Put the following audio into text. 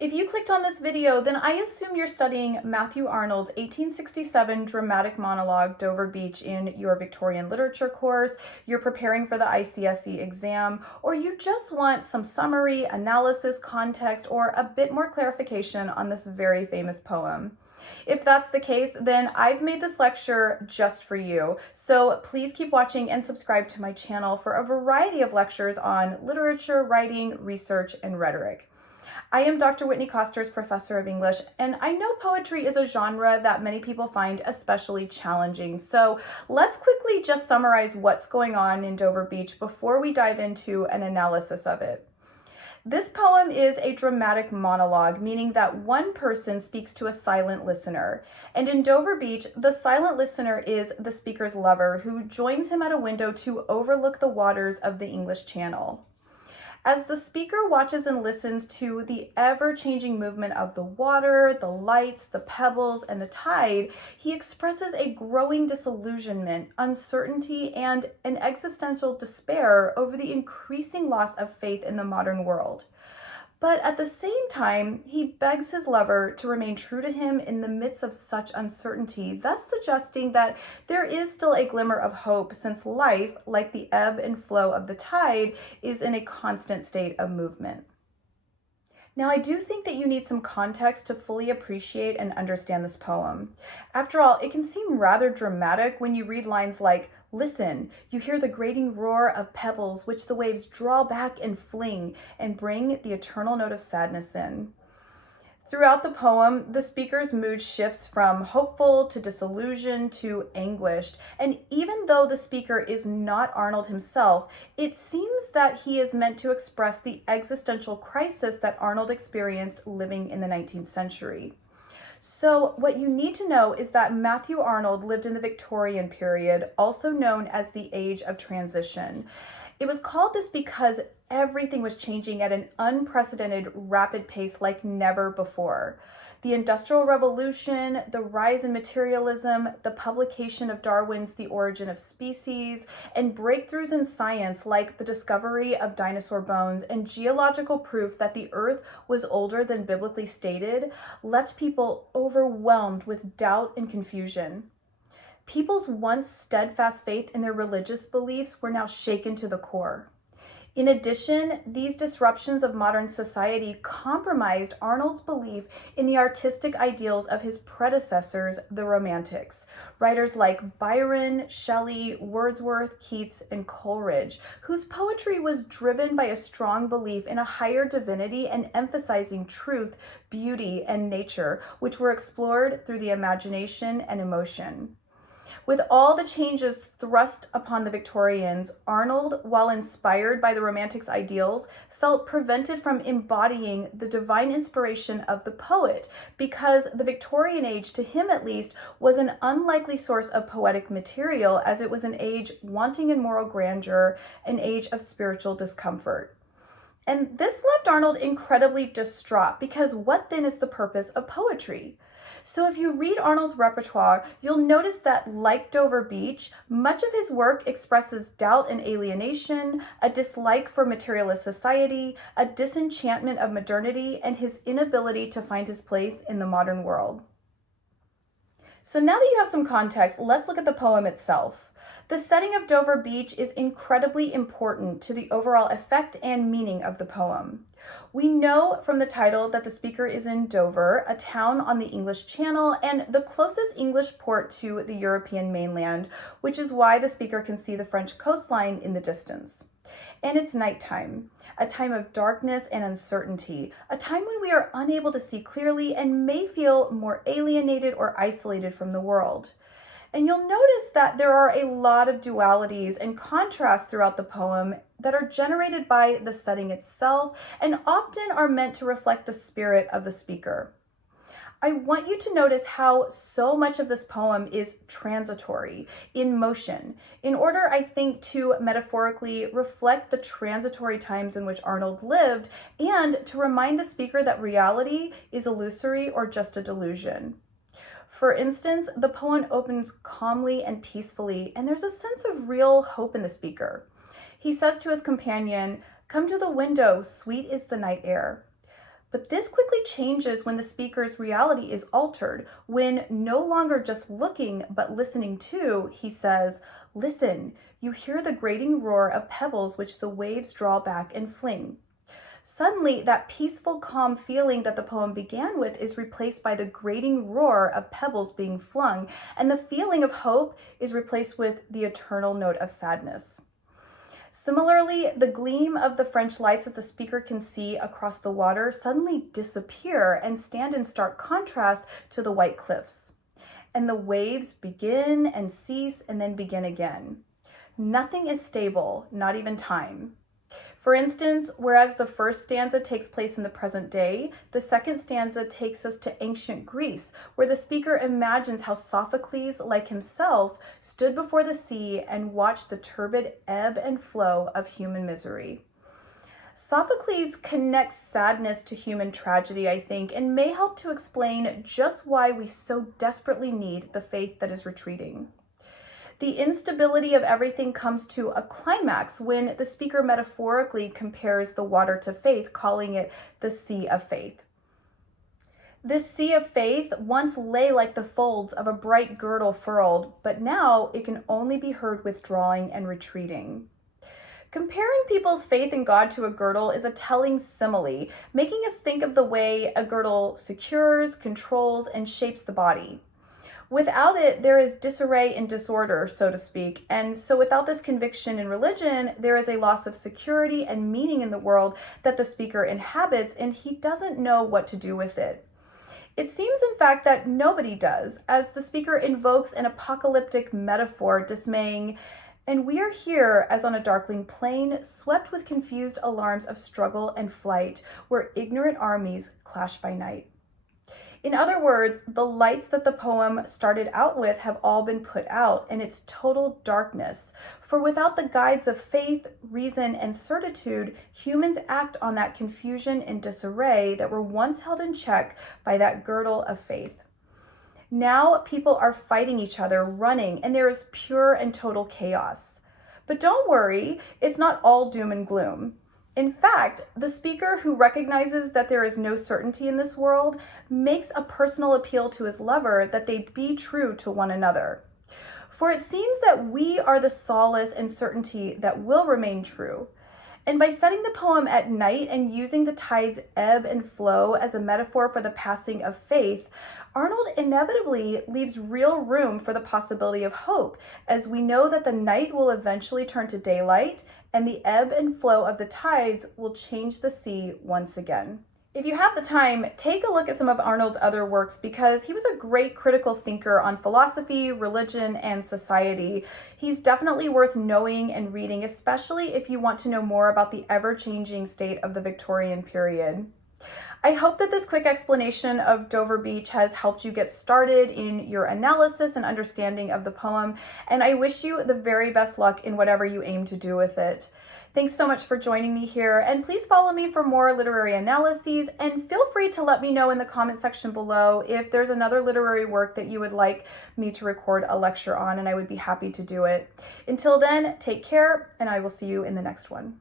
If you clicked on this video, then I assume you're studying Matthew Arnold's 1867 dramatic monologue, Dover Beach, in your Victorian literature course, you're preparing for the ICSE exam, or you just want some summary, analysis, context, or a bit more clarification on this very famous poem. If that's the case, then I've made this lecture just for you. So please keep watching and subscribe to my channel for a variety of lectures on literature, writing, research, and rhetoric. I am Dr. Whitney Kosters, Professor of English, and I know poetry is a genre that many people find especially challenging. So let's quickly just summarize what's going on in Dover Beach before we dive into an analysis of it. This poem is a dramatic monologue, meaning that one person speaks to a silent listener. And in Dover Beach, the silent listener is the speaker's lover, who joins him at a window to overlook the waters of the English Channel. As the speaker watches and listens to the ever-changing movement of the water, the lights, the pebbles, and the tide, he expresses a growing disillusionment, uncertainty, and an existential despair over the increasing loss of faith in the modern world. But at the same time, he begs his lover to remain true to him in the midst of such uncertainty, thus suggesting that there is still a glimmer of hope, since life, like the ebb and flow of the tide, is in a constant state of movement. Now, I do think that you need some context to fully appreciate and understand this poem. After all, it can seem rather dramatic when you read lines like, "Listen, you hear the grating roar of pebbles which the waves draw back and fling and bring the eternal note of sadness in." Throughout the poem, the speaker's mood shifts from hopeful to disillusioned to anguished. And even though the speaker is not Arnold himself, it seems that he is meant to express the existential crisis that Arnold experienced living in the 19th century. So what you need to know is that Matthew Arnold lived in the Victorian period, also known as the Age of Transition. It was called this because everything was changing at an unprecedented rapid pace like never before. The Industrial Revolution, the rise in materialism, the publication of Darwin's The Origin of Species, and breakthroughs in science like the discovery of dinosaur bones and geological proof that the Earth was older than biblically stated, left people overwhelmed with doubt and confusion. People's once steadfast faith in their religious beliefs were now shaken to the core. In addition, these disruptions of modern society compromised Arnold's belief in the artistic ideals of his predecessors, the Romantics, writers like Byron, Shelley, Wordsworth, Keats, and Coleridge, whose poetry was driven by a strong belief in a higher divinity and emphasizing truth, beauty, and nature, which were explored through the imagination and emotion. With all the changes thrust upon the Victorians, Arnold, while inspired by the Romantics' ideals, felt prevented from embodying the divine inspiration of the poet, because the Victorian age, to him at least, was an unlikely source of poetic material, as it was an age wanting in moral grandeur, an age of spiritual discomfort. And this left Arnold incredibly distraught, because what then is the purpose of poetry? So if you read Arnold's repertoire, you'll notice that, like Dover Beach, much of his work expresses doubt and alienation, a dislike for materialist society, a disenchantment of modernity, and his inability to find his place in the modern world. So now that you have some context, let's look at the poem itself. The setting of Dover Beach is incredibly important to the overall effect and meaning of the poem. We know from the title that the speaker is in Dover, a town on the English Channel and the closest English port to the European mainland, which is why the speaker can see the French coastline in the distance. And it's nighttime, a time of darkness and uncertainty, a time when we are unable to see clearly and may feel more alienated or isolated from the world. And you'll notice that there are a lot of dualities and contrasts throughout the poem that are generated by the setting itself and often are meant to reflect the spirit of the speaker. I want you to notice how so much of this poem is transitory, in motion, in order, I think, to metaphorically reflect the transitory times in which Arnold lived and to remind the speaker that reality is illusory or just a delusion. For instance, the poem opens calmly and peacefully, and there's a sense of real hope in the speaker. He says to his companion, "Come to the window, sweet is the night air." But this quickly changes when the speaker's reality is altered, when no longer just looking but listening to, he says, "Listen, you hear the grating roar of pebbles which the waves draw back and fling." Suddenly, that peaceful, calm feeling that the poem began with is replaced by the grating roar of pebbles being flung, and the feeling of hope is replaced with the eternal note of sadness. Similarly, the gleam of the French lights that the speaker can see across the water suddenly disappear and stand in stark contrast to the white cliffs. And the waves begin and cease and then begin again. Nothing is stable, not even time. For instance, whereas the first stanza takes place in the present day, the second stanza takes us to ancient Greece, where the speaker imagines how Sophocles, like himself, stood before the sea and watched the turbid ebb and flow of human misery. Sophocles connects sadness to human tragedy, I think, and may help to explain just why we so desperately need the faith that is retreating. The instability of everything comes to a climax when the speaker metaphorically compares the water to faith, calling it the sea of faith. This sea of faith once lay like the folds of a bright girdle furled, but now it can only be heard withdrawing and retreating. Comparing people's faith in God to a girdle is a telling simile, making us think of the way a girdle secures, controls, and shapes the body. Without it, there is disarray and disorder, so to speak. And so without this conviction in religion, there is a loss of security and meaning in the world that the speaker inhabits, and he doesn't know what to do with it. It seems, in fact, that nobody does, as the speaker invokes an apocalyptic metaphor, dismaying, "And we are here as on a darkling plain, swept with confused alarms of struggle and flight, where ignorant armies clash by night." In other words, the lights that the poem started out with have all been put out, and it's total darkness. For without the guides of faith, reason, and certitude, humans act on that confusion and disarray that were once held in check by that girdle of faith. Now people are fighting each other, running, and there is pure and total chaos. But don't worry, it's not all doom and gloom. In fact, the speaker, who recognizes that there is no certainty in this world, makes a personal appeal to his lover that they be true to one another. For it seems that we are the solace and certainty that will remain true. And by setting the poem at night and using the tide's ebb and flow as a metaphor for the passing of faith, Arnold inevitably leaves real room for the possibility of hope, as we know that the night will eventually turn to daylight and the ebb and flow of the tides will change the sea once again. If you have the time, take a look at some of Arnold's other works, because he was a great critical thinker on philosophy, religion, and society. He's definitely worth knowing and reading, especially if you want to know more about the ever-changing state of the Victorian period. I hope that this quick explanation of Dover Beach has helped you get started in your analysis and understanding of the poem, and I wish you the very best luck in whatever you aim to do with it. Thanks so much for joining me here, and please follow me for more literary analyses, and feel free to let me know in the comment section below if there's another literary work that you would like me to record a lecture on, and I would be happy to do it. Until then, take care, and I will see you in the next one.